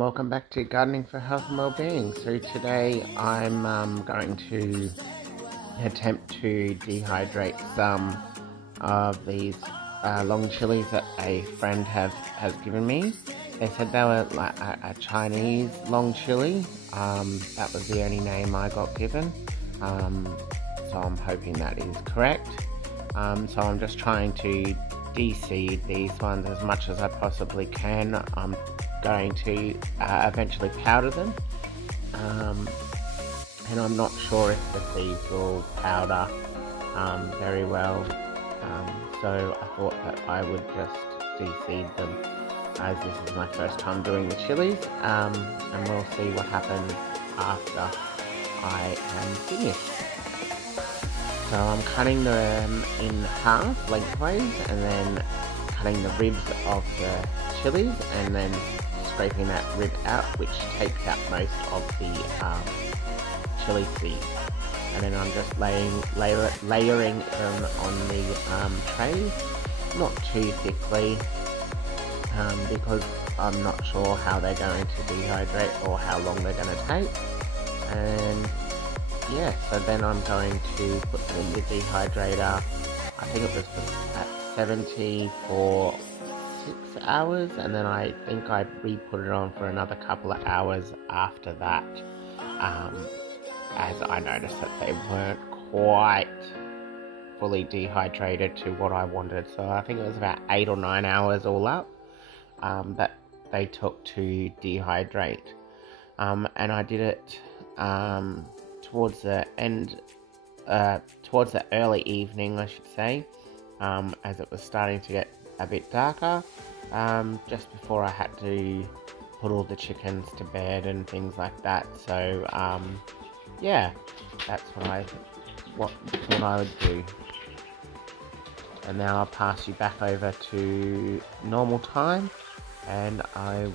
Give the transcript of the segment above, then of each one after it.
welcome back to Gardening for Health and Wellbeing. So today I'm going to attempt to dehydrate some of these long chilies that a friend has given me. They said they were like a Chinese long chili. That was the only name I got given. So I'm hoping that is correct. So I'm just trying to de-seed these ones as much as I possibly can. I'm going to eventually powder them, and I'm not sure if the seeds will powder very well, so I thought that I would just de-seed them as this is my first time doing the chilies, and we'll see what happens after I am finished. So I'm cutting them in half lengthways and then cutting the ribs of the chilies and then scraping that rib out, which takes out most of the chili seeds. And then I'm just layering them on the tray, not too thickly, because I'm not sure how they're going to dehydrate or how long they're going to take. And yeah, so then I'm going to put them in the dehydrator. I think it was at 70 for 6 hours, and then I think I re-put it on for another couple of hours after that, as I noticed that they weren't quite fully dehydrated to what I wanted. So I think it was about 8 or 9 hours all up that they took to dehydrate, and I did it towards the end, towards the early evening, I should say, as it was starting to get a bit darker, just before I had to put all the chickens to bed and things like that. So yeah, that's what I thought I would do. And now I'll pass you back over to normal time, and I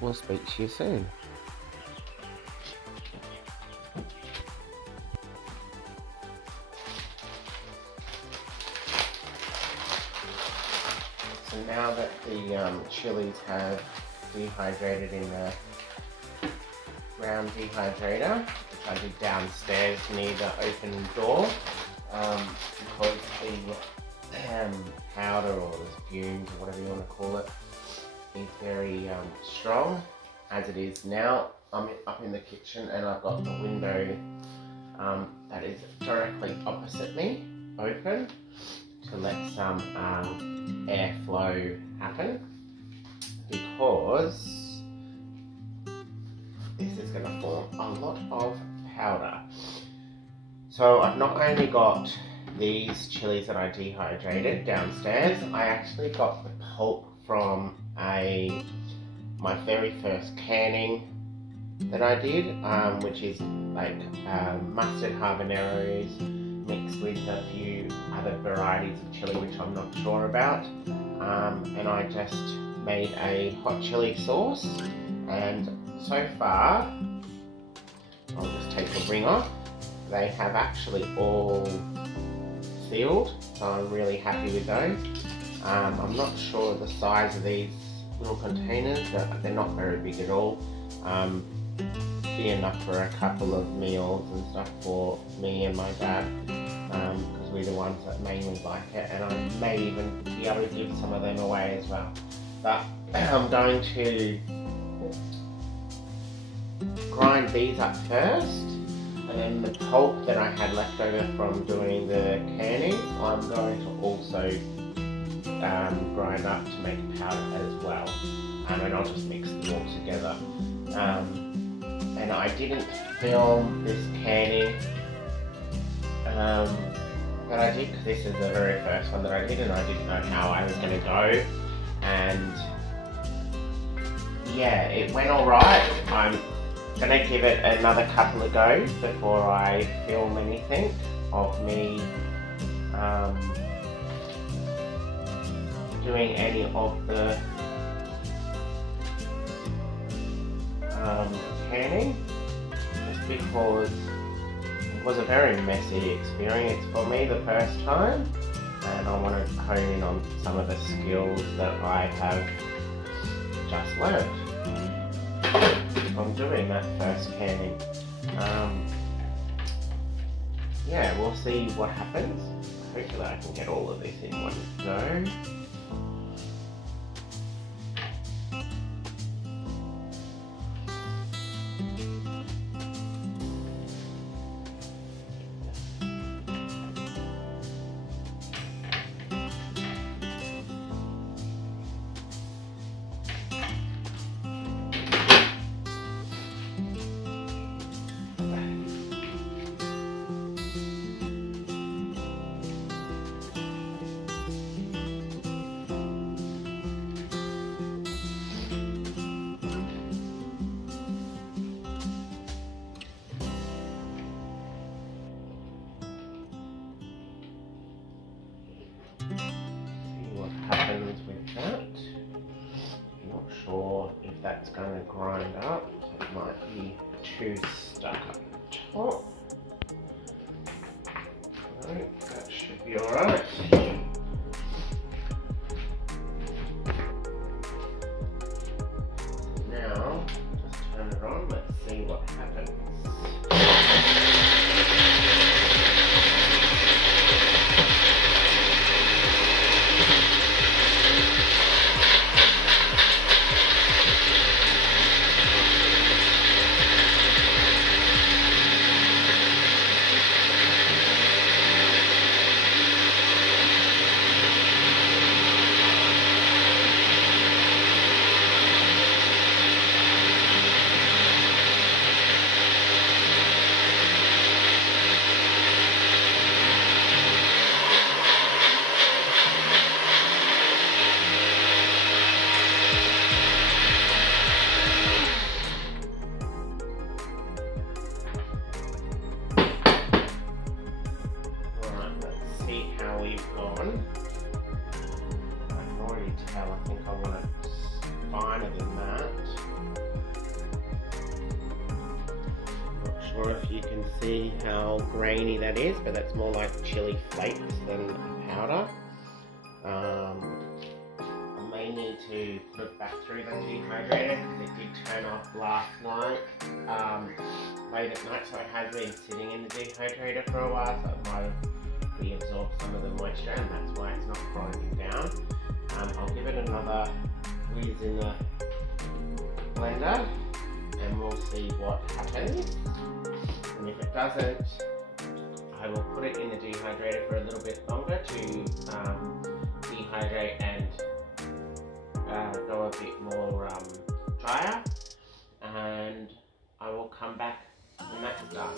will speak to you soon. So now that the chilies have dehydrated in the round dehydrator, which I did downstairs near the open door, because the powder or the fumes or whatever you want to call it is very strong as it is now. I'm up in the kitchen and I've got the window that is directly opposite me open to let some airflow happen, because this is going to form a lot of powder. So I've not only got these chilies that I dehydrated downstairs, I actually got the pulp from my very first canning that I did, which is like mustard habaneros mixed with a few other varieties of chili which I'm not sure about, and I just made a hot chili sauce, and so far, I'll just take the ring off, they have actually all sealed, so I'm really happy with those. I'm not sure the size of these little containers, but they're not very big at all. Be enough for a couple of meals and stuff for me and my dad, because we're the ones that mainly like it, and I may even be able to give some of them away as well. But I'm going to grind these up first, and then the pulp that I had left over from doing the canning, I'm going to also grind up to make a powder as well, and I'll just mix them all together. And I didn't film this canning that I did, because this is the very first one that I did and I didn't know how I was going to go, and yeah, it went alright. I'm going to give it another couple of goes before I film anything of me doing any of the canning, just because it was a very messy experience for me the first time, and I want to hone in on some of the skills that I have just learned. on doing that first canning. Yeah, we'll see what happens. Hopefully I can get all of this in one go. Happens with that. I'm not sure if that's going to grind up. It might be too stuck up the top. No, that should be alright. Now, just turn it on. Let's see what happens. I think I want it finer than that. Not sure if you can see how grainy that is, but that's more like chili flakes than powder. I may need to put back through the dehydrator because it did turn off last night, late at night, so it has been sitting in the dehydrator for a while, so it might have reabsorbed some of the moisture, and that's why it's not grinding down. I'll give it another whiz in the blender and we'll see what happens. And if it doesn't, I will put it in the dehydrator for a little bit longer to dehydrate and go a bit more drier, and I will come back when that's done.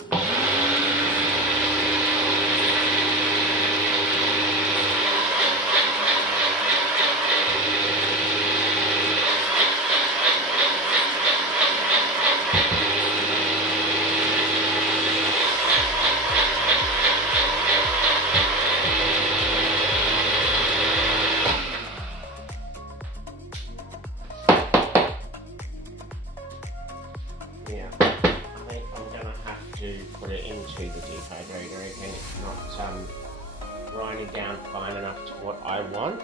Yeah, I think I'm going to have to put it into the dehydrator again. It's not grinding down fine enough to what I want.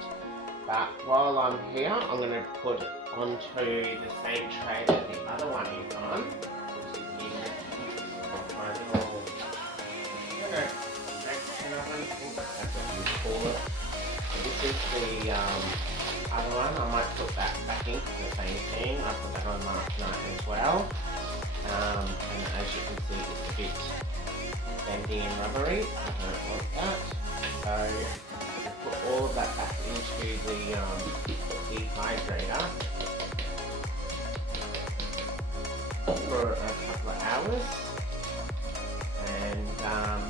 But while I'm here, I'm going to put it onto the same tray that the other one is on, which is my little induction oven. I think that's what you call it. So this is the other one. I might put that back in for the same thing. I put that on last night as well. And as you can see, it's a bit bendy and rubbery. I don't want that. So I'll put all of that back into the dehydrator for a couple of hours, and I'll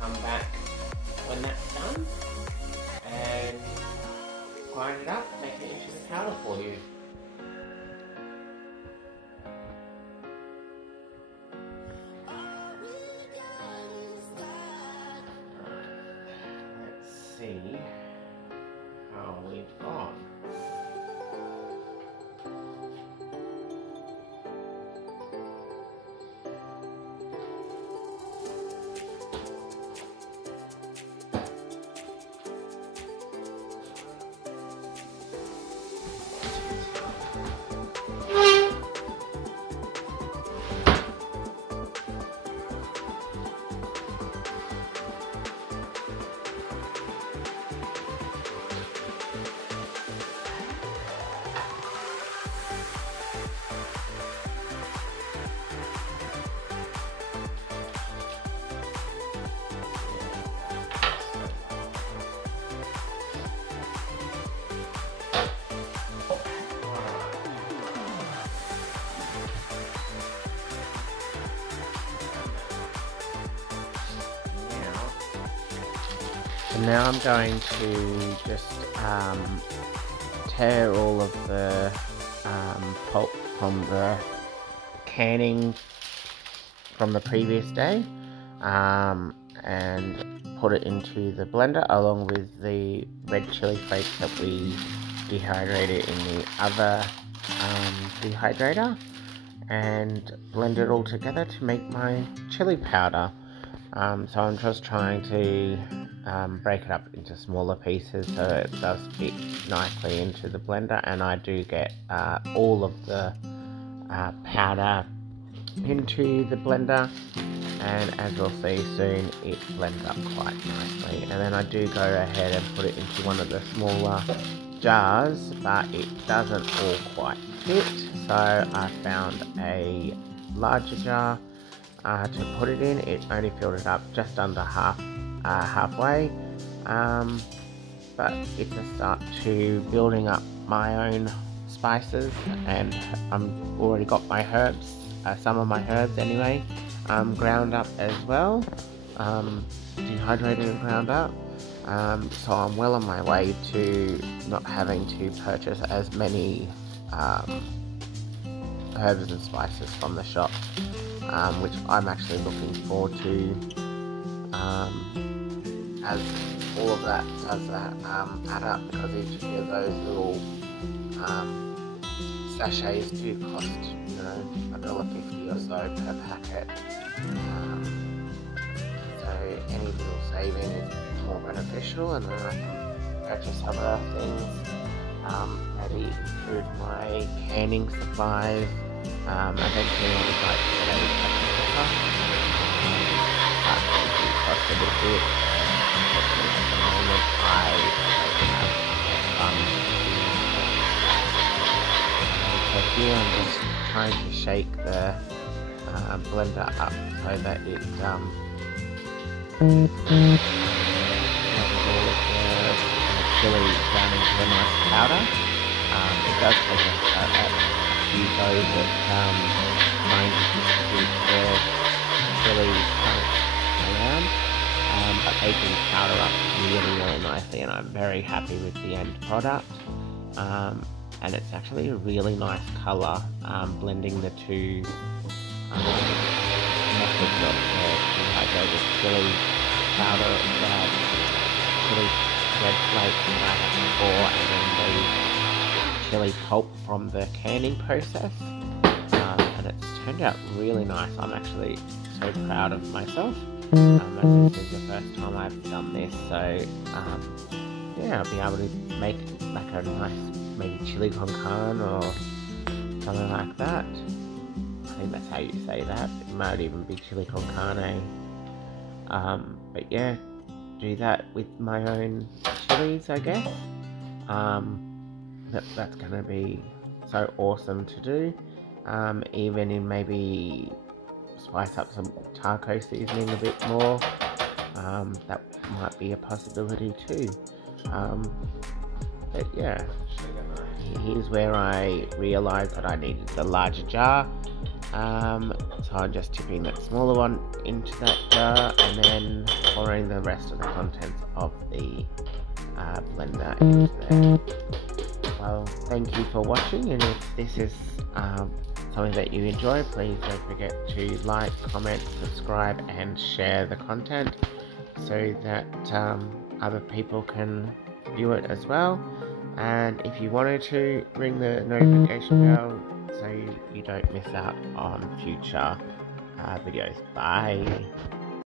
come back when that's done and grind it up, take it into the powder for you. See how we've gone. So now I'm going to just tear all of the pulp from the canning from the previous day and put it into the blender along with the red chili flakes that we dehydrated in the other dehydrator, and blend it all together to make my chili powder. So I'm just trying to break it up into smaller pieces so it does fit nicely into the blender, and I do get all of the powder into the blender, and as we'll see soon, it blends up quite nicely. And then I do go ahead and put it into one of the smaller jars, but it doesn't all quite fit, so I found a larger jar to put it in. It only filled it up just under halfway, but it's a start to building up my own spices, and I'm already got my herbs, some of my herbs anyway, ground up as well, dehydrated and ground up. So I'm well on my way to not having to purchase as many herbs and spices from the shop, which I'm actually looking forward to, as all of that does add up, because each of those little sachets do cost, $1.50 or so per packet. So any little saving is more beneficial, and then I can purchase other things, maybe improve my canning supplies. Eventually I would like to get a pressure cooker, but it do cost a little bit. At the moment I don't have funds to here I'm just trying to shake the blender up so that it chili down into a nice powder. It does take a few goes at trying to distribute the chili chunks around, but they do powder up really nicely, and I'm very happy with the end product. And it's actually a really nice colour, blending the two methods of the chili powder, chili red flakes that I had before, and then the chili pulp from the canning process, and it's turned out really nice. I'm actually so proud of myself, as this is the first time I've done this, so yeah, I'll be able to make like a nice maybe chili con carne or something like that. I think that's how you say that. It might even be chili con carne. But yeah, do that with my own chilies, I guess. That's gonna be so awesome to do. Even in maybe spice up some taco seasoning a bit more. That might be a possibility too. But yeah, here's where I realised that I needed the larger jar, so I'm just tipping that smaller one into that jar and then pouring the rest of the contents of the blender into there. Well, thank you for watching, and if this is something that you enjoy, please don't forget to like, comment, subscribe and share the content so that other people can view it as well. And if you wanted to, ring the notification bell so you don't miss out on future videos. Bye.